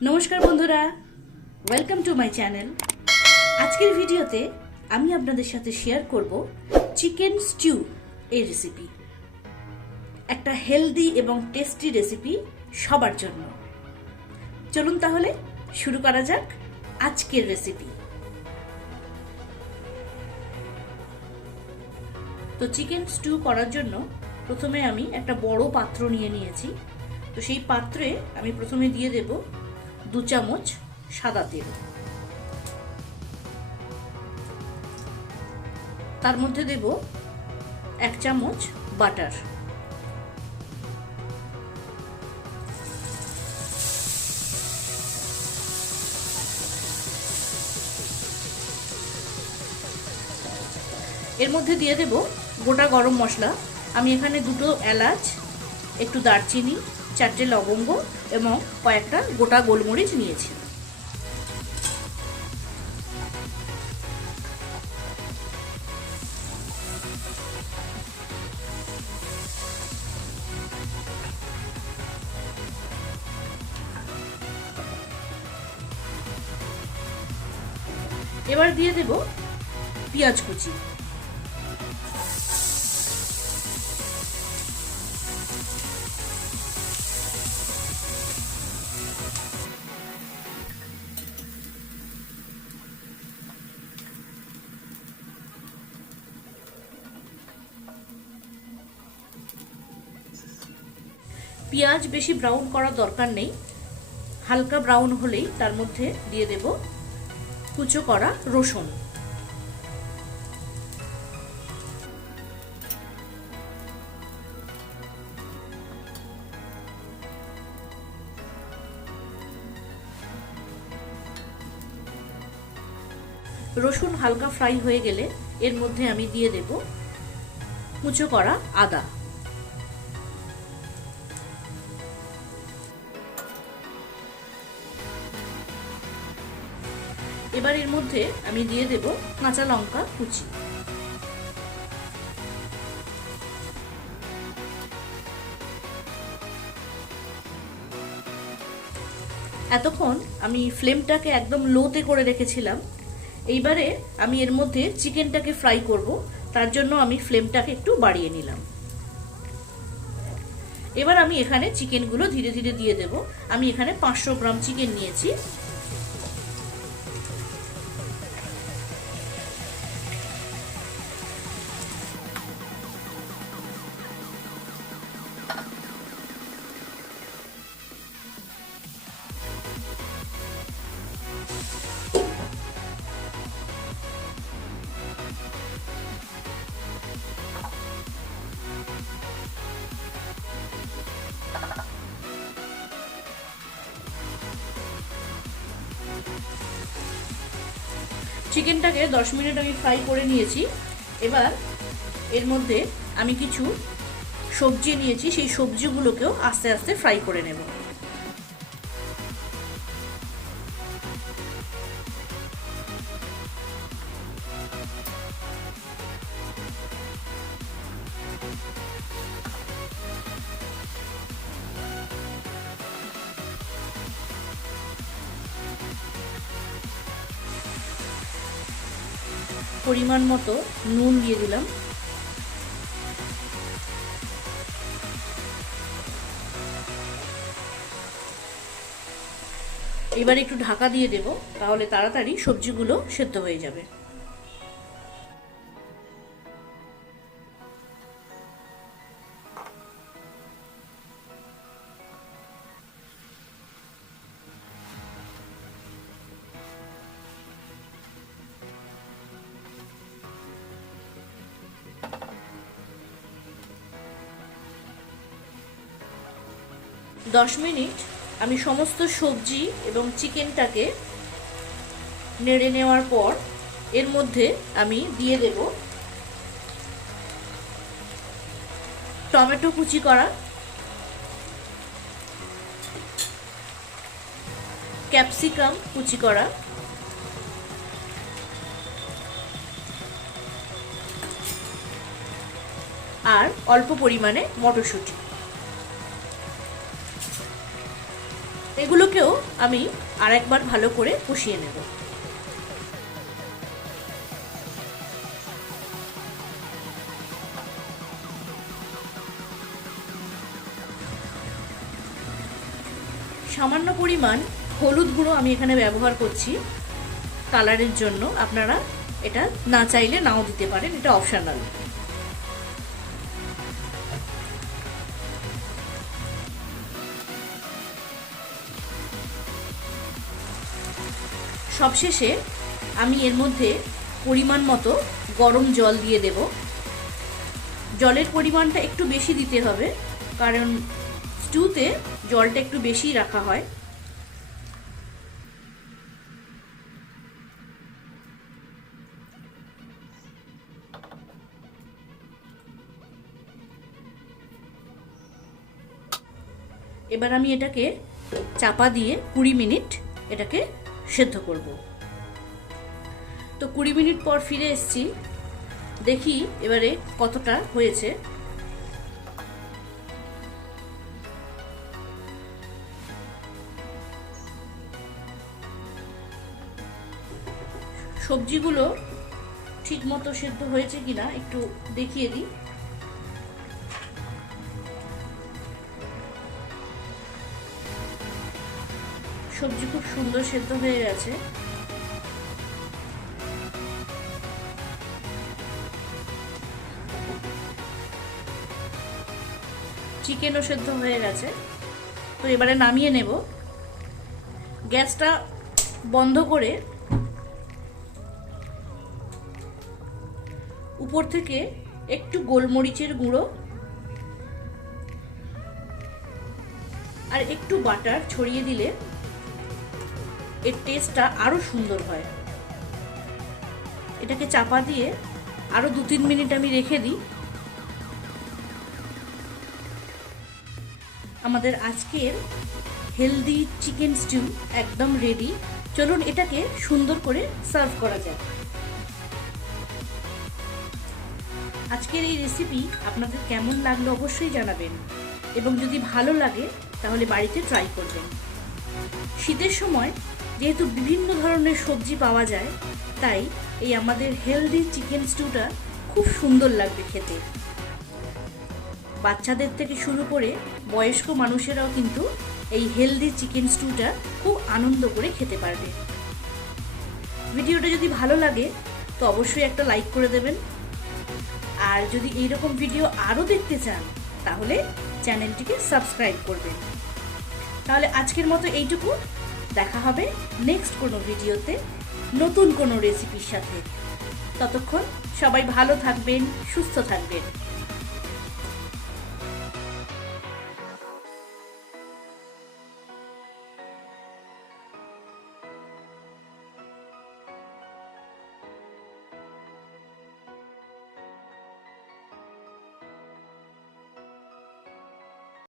नमस्कार बंधुरा welcome to my channel. आजकेर भिडियोते आमी आपनादेर साथे शेयर करब चिकेन स्ट्यू एर रेसिपि। एक हेल्दी एवं टेस्टी रेसिपि सबार जन्य। चलुन ताहले शुरू करा जाक आजकेर रेसिपि। तो चिकेन स्ट्यू करार जन्य प्रथमे आमी एकटा बड़ो पात्र निये नियेछि। तो सेई पात्रे आमी प्रथमे दिये देब 2 চামচ সাদা তেল, তার মধ্যে দেব 1 চামচ বাটার, এর মধ্যে দিয়ে দেব গোটা গরম মশলা। আমি এখানে 2টো এলাচ, একটু দারচিনি, 4টে লবঙ্গ এবং কয়েকটা গোটা গোলমরিচ নিয়েছি। এবার দিয়ে দেব পেঁয়াজ কুচি। পেঁয়াজ বেশি ব্রাউন করার দরকার নেই, হালকা ব্রাউন হলেই তার মধ্যে দিয়ে দেব কুচো করা রসুন। রসুন হালকা ফ্রাই হয়ে গেলে এর মধ্যে আমি দিয়ে দেব কুচো করা আদা। এবার এর মধ্যে আমি দিয়ে দেব কাঁচা লঙ্কা কুচি। এতক্ষণ আমি ফ্লেমটাকে একদম লোতে করে রেখেছিলাম। এইবারে আমি এর মধ্যে চিকেনটাকে ফ্রাই করব, তার জন্য আমি ফ্লেমটাকে একটু বাড়িয়ে নিলাম। এবার আমি এখানে চিকেনগুলো ধীরে ধীরে দিয়ে দেব। আমি এখানে 500 গ্রাম চিকেন নিয়েছি। চিকেনটাকে 10 মিনিট আমি ফ্রাই করে নিয়েছি। এবার এর মধ্যে আমি কিছু সবজি নিয়েছি, সেই সবজিগুলোকেও আস্তে আস্তে ফ্রাই করে নেব। পরিমাণ মতো নুন দিয়ে দিলাম। এবার একটু ঢাকা দিয়ে দেব, তাহলে তাড়াতাড়ি সবজিগুলো সেদ্ধ হয়ে যাবে। 10 মিনিট আমি সমস্ত সবজি এবং চিকেনটাকে নেড়ে নেওয়ার পর এর মধ্যে আমি দিয়ে দেব টমেটো কুচি করা, ক্যাপসিকাম কুচি করা, আর অল্প পরিমাণে মটরশুঁটি। এগুলো চিকেনগুলোকেও আমি আরেকবার ভালো করে কষিয়ে নেব। সামান্য পরিমাণ হলুদ গুঁড়ো আমি এখানে ব্যবহার করছি কালারের জন্য। আপনারা এটা না চাইলে নাও দিতে পারেন, এটা অপশনাল। সবশেষে আমি এর মধ্যে পরিমাণ মতো গরম জল দিয়ে দেব। জলের পরিমাণটা একটু বেশি দিতে হবে, কারণ স্টুতে জলটা একটু বেশি রাখা হয়। এবার আমি এটাকে চাপা দিয়ে 20 মিনিট এটাকে সেদ্ধ করব। তো 20 মিনিট পর ফিরে এসেছি, দেখি এবারে কতটা হয়েছে। সবজিগুলো ঠিক মতো সেদ্ধ হয়েছে কিনা একটু দেখিয়ে দিই। সবজি খুব সুন্দর সেদ্ধ হয়ে গেছে। চিকেনও সেদ্ধ হয়ে গেছে। তো এবারে নামিয়ে নেব। গ্যাসটা বন্ধ করে উপর থেকে একটু গোলমরিচের গুঁড়ো আর একটু বাটার ছড়িয়ে দিলে এর টেস্টটা আরো সুন্দর হয়। এটাকে চাপা দিয়ে আরো 2-3 মিনিট আমি রেখে দিই। আমাদের আজকের হেলদি চিকেন স্টিউ একদম রেডি। চলুন এটাকে সুন্দর করে সার্ভ করা যাক। আজকের এই রেসিপি আপনাদের কেমন লাগলো অবশ্যই জানাবেন, এবং যদি ভালো লাগে তাহলে বাড়িতে ট্রাই করবেন। শীতের সময় যেহেতু বিভিন্ন ধরনের সবজি পাওয়া যায়, তাই এই আমাদের হেলদি চিকেন স্টিউটা খুব সুন্দর লাগবে খেতে। বাচ্চাদের থেকে শুরু করে বয়স্ক মানুষেরাও কিন্তু এই হেলদি চিকেন স্টিউটা খুব আনন্দ করে খেতে পারবে। ভিডিওটা যদি ভালো লাগে তো অবশ্যই একটা লাইক করে দেবেন, আর যদি এইরকম ভিডিও আরও দেখতে চান তাহলে চ্যানেলটিকে সাবস্ক্রাইব করবেন। তাহলে আজকের মতো এইটুকু। দেখা হবে নেক্সট কোনো ভিডিওতে নতুন কোনো রেসিপির সাথে। ততক্ষণ সবাই ভালো থাকবেন, সুস্থ থাকবেন।